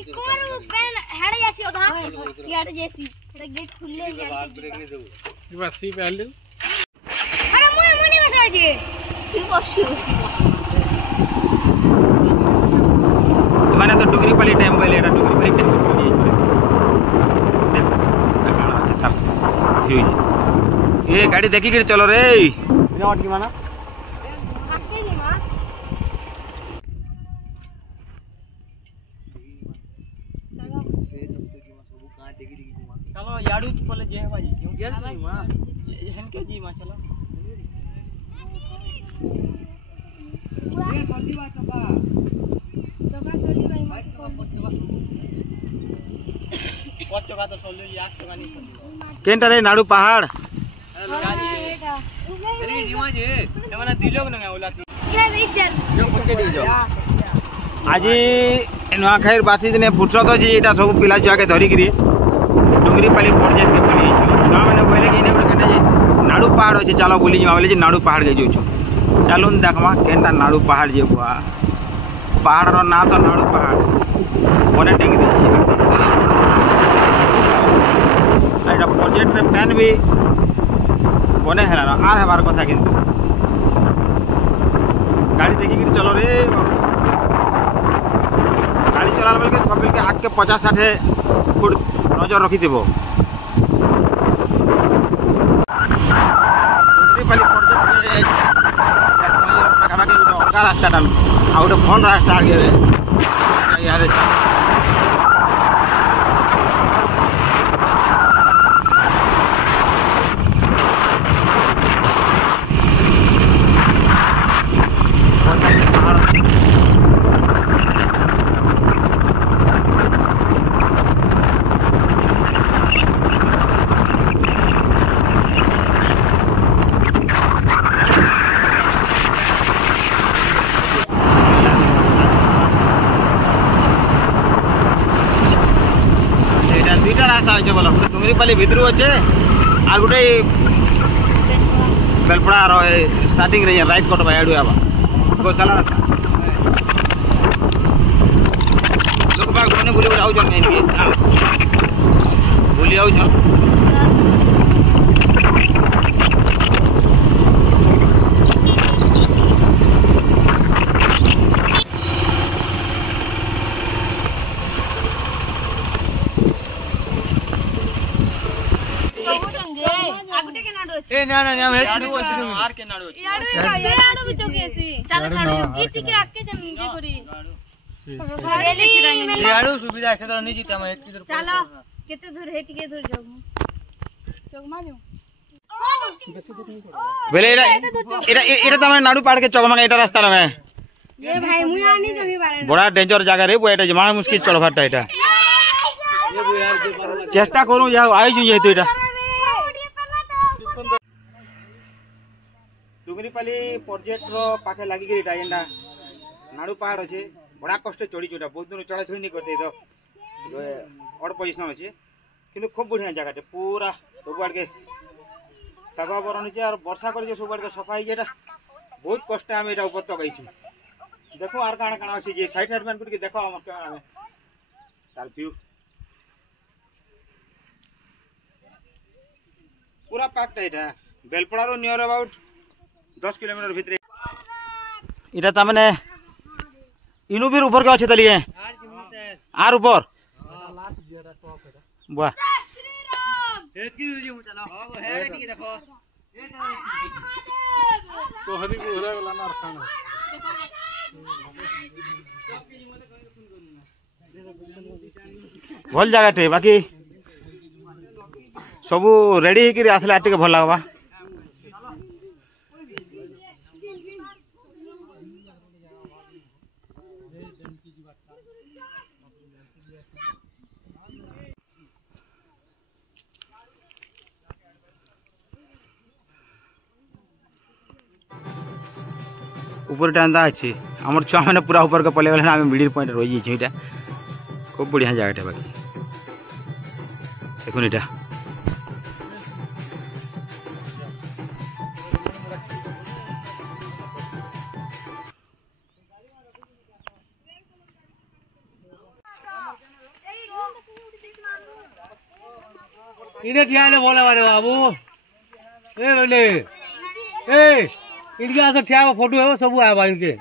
इकोर pen head जैसी होता head जैसी गेट खुले बसी पहले अरे मुनी बसर जी की बसु माने तो डुगरी पाली टाइम बोले एटा डुगरी पाली टाइम ये गाड़ी देखी के चलो रे बिना अटकी माना आके जी मां चलो याडू पले जे है भाई यार जी मां हनके जी मां चलो ए जल्दी बात बा चका चली भाई मत चका तो सोलो याक चका नहीं सोलो केंटा रे नाडू पहाड़ अरे जीवा जे एमना दिलोग न ओला आज नुआखाई बासी दिन फुर्सत अच्छी यहाँ सब पिला छुआ के धरिकी डुंगरी पाली प्रोजेक्ट के बुली छुआ मैंने कहले कि गोटे नाड़ू पहाड़ अच्छे चलो बुली जा बोले नाड़ू पहाड़ के जाऊँ चलो देखमा केनटा नाड़ू पहाड़ जे पहाड़ ना तो नाड़ू पहाड़ बने टेंगी प्रोजेक्ट फैन भी बने है आर हबार कथा किंतु गाड़ी देखिक चलो रे गाड़ी चला बेल के सब के आग के 50-60 फुट नजर रखी थी अलग रास्ता गोटे भल रास्ता आगे बोला डुंगरी पाली भितर अच्छे आर गोटे बेलपड़ा स्टार्टिंग रे राइट कट भाई आड़ू गौशाला लोक बाग मैंने बुली बुली आउन बुली आउन ए ना ना हम याडू अछि आर के नाडू अछि याडू भी चोकेसी चल साडू गीत के आके जम जे करी याडू सुविधा से तो नहीं जीते हम एक दूर चलो केते दूर है टिके दूर जाऊ चोगमा जाऊ बेले एटा त हम नाडू पाड़ के चोगमा एटा रास्ता में ये भाई मुई आनी जमी बारे बड़ा डेंजर जगह रे वो एटा जमा मुश्किल चढ़बाटा एटा चेष्टा करू जाओ आई छु जेतु एटा डुंगरीपाली प्रोजेक्ट पाखे लगिक जेनटा नाड़ू पहाड़ अच्छे बड़ा कष्ट चढ़ी चुटा बहुत दिन चढ़ा चढ़ी नहीं करते तो अड़ पोजिशन अच्छे कि खूब बढ़िया जगह पूरा सब आड़ के सगा बरण और वर्षा कर सब आड़ के सफा है बहुत कष्ट आम यहाँ ऊपर तक आई देखो आर काण काण अच्छे साइड साइड मैन देख तार व्यू पूरा पार्कटा यहाँ बेलपड़ार नियर अबाउट 10 किलोमीटर भितर इटा ता माने इनु भी ऊपर के अच्छे तलिए आर ऊपर वाह भल जगह टे बाकी सबू रेडी होकर आसले आटे भल लगवा ऊपर टांदा अच्छी आम छुआ मैंने पूरा ऊपर के पले गले मिडिल पॉइंट रही जाइए खूब बढ़िया जगह बाकी देखो इटा इने ठिया ले बोला बारे बाबू ए बोले ए इनके आस ठिया फोटो है सब आया इनके